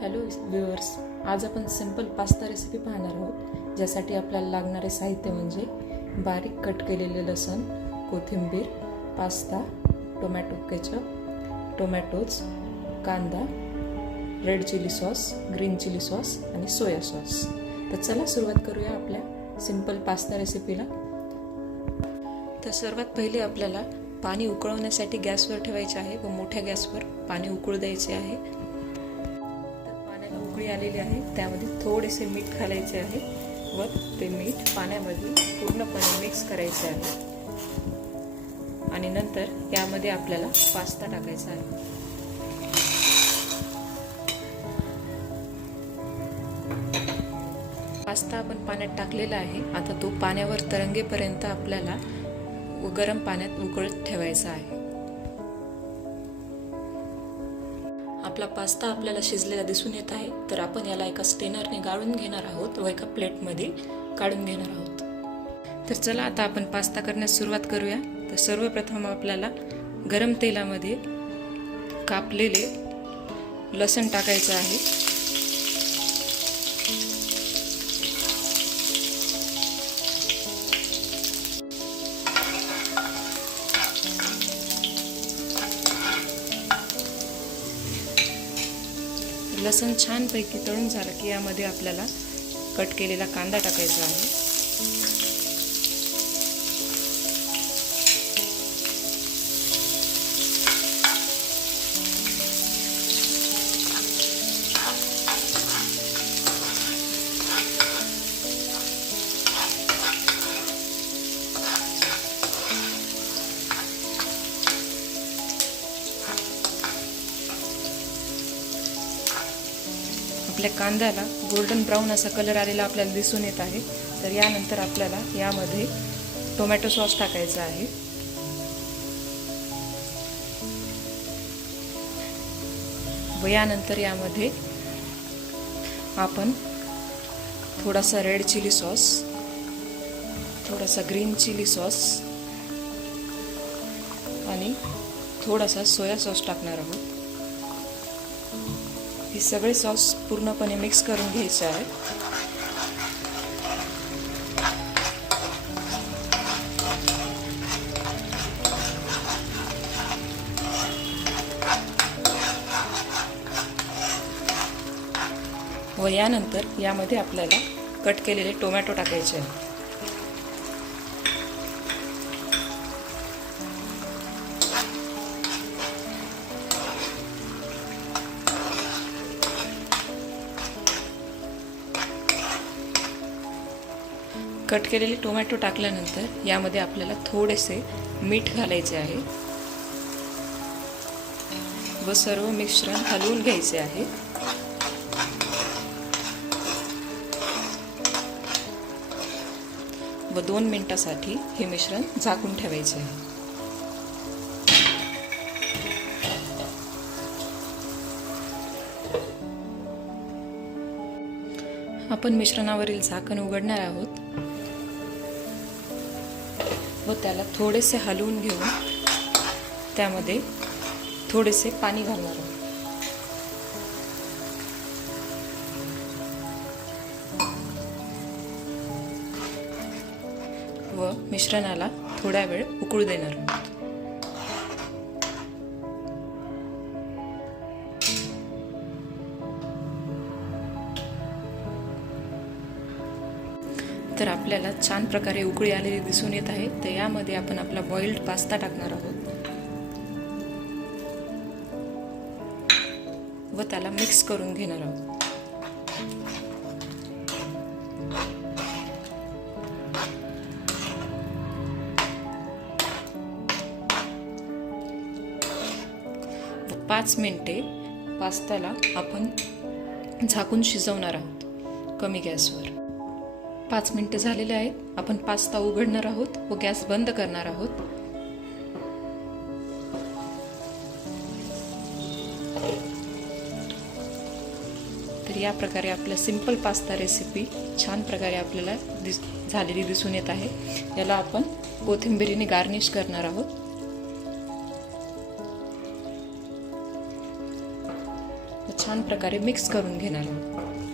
Hello viewers आज आपण simple pasta recipe पाहणार आहोत ज्यासाठी आपल्याला लागणारे साहित्य म्हणजे बारीक कट केलेले लसण कोथिंबीर पास्ता टोमॅटो केचप टोमॅटोज कांदा red chilli sauce green chilli sauce आणि सोया सॉस तर चला सुरुवात करूया आपल्या सिंपल पास्ता रेसिपीला तर सर्वात पहिले आपल्याला पाणी उकळवण्यासाठी गॅसवर ठेवायचे आहे व मोठ्या गॅसवर पाणी उकळू द्यायचे आहे. उकळी आलेली आहे. त्यामध्ये थोडेसे मीठ घालायचे आहे व ते मीठ पाण्यामध्ये पूर्णपणे मिक्स करायचे आहे. आणि नंतर यामध्ये आपल्याला पास्ता टाकायचा आहे. पास्ता आपण पाण्यात टाकलेला आहे. आता तो पाण्यावर तरंगेपर्यंत आपल्याला गरम पाण्यात उकळत ठेवायचा आहे. आपला पास्ता आपल्याला शिजलेला दिसून येत आहे. तर आपण याला एका स्टेनरने गाळून घेणार आहोत व एका प्लेटमध्ये काढून घेणार आहोत. तर चला आता आपण पास्ता करण्यास सुरुवात करूया. तर सर्वप्रथम आपल्याला गरम तेलामध्ये कापलेले लसण टाकायचं आहे. लसण छानपैकी तळून झालं की यामध्ये आपल्याला कट केलेला कांदा टाकायचा आहे. आपल्या कांद्याला गोल्डन ब्राऊन असा कलर आलेला आपल्याला दिसून येत आहे. तर यानंतर आपल्याला यामध्ये टोमॅटो सॉस टाकायचा आहे. व यानंतर यामध्ये आपण थोडासा रेड चिली सॉस थोडासा ग्रीन चिली सॉस आणि थोडासा सोया सॉस टाकणार आहोत. हे सगळे सॉस पूर्णपणे मिक्स करून घ्यायचे आहे व यानंतर यामध्ये आपल्याला कट केलेले टोमॅटो टाकायचे आहे कट केलेले टोमॅटो टाकल्यानंतर यामध्ये आपल्याला थोडेसे मीठ घालायचे आहे. व सर्व मिश्रण हलवून घ्यायचे आहे. व दोन मिनटासाठी हे मिश्रण झाकून ठेवायचे आहे. आपण मिश्रणावरील झाकण उघडणार आहोत. व त्याला थोडेसे हलवून घेऊन त्यामध्ये थोडेसे पाणी घालणार आहोत. व मिश्रणाला थोडा वेळ उकळू देणार तर आपल्याला छान प्रकारे उकळी आलेली दिसून येत आहे. तर यामध्ये आपण आपला बॉइल्ड पास्ता टाकणार आहोत. व त्याला मिक्स करून घेणार आहोत. पाच मिनिटे पास्त्याला आपण झाकून शिजवणार आहोत. कमी गॅसवर. पाच मिनटं झालेले आहेत. आपण पास्ता उघडणार आहोत व गॅस बंद करणार आहोत. तर या प्रकारे आपलं सिंपल पास्ता रेसिपी छान प्रकारे आपल्याला दिस झालेली दिसून येत आहे. याला आपण कोथिंबिरीने गार्निश करणार आहोत. छान प्रकारे मिक्स करून घेणार आहोत.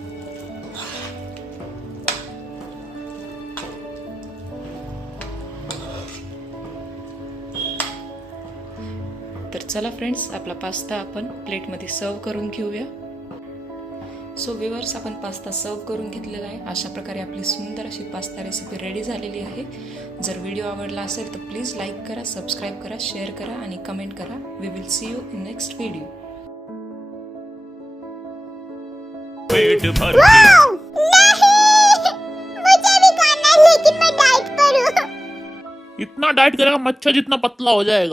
चला फ्रेंड्स आपला पास्ता आपण प्लेटमध्ये सर्व करून घेऊया. सो विवर्स आपण पास्ता सर्व करून घेतलेला आहे. अशा प्रकारे आपली सुंदर अशी पास्ता रेसिपी रेडी झालेली आहे. जर व्हिडिओ आवडला असेल तर प्लीज लाईक करा सबस्क्राईब करा शेअर करा आणि कमेंट करा. We will see you in next video पेट भर के नहीं! मुझे भी खाना है लेकिन मैं डाइट पर हूँ इतना डाइट करेगा मच्छर जितना पतला हो जाएगा।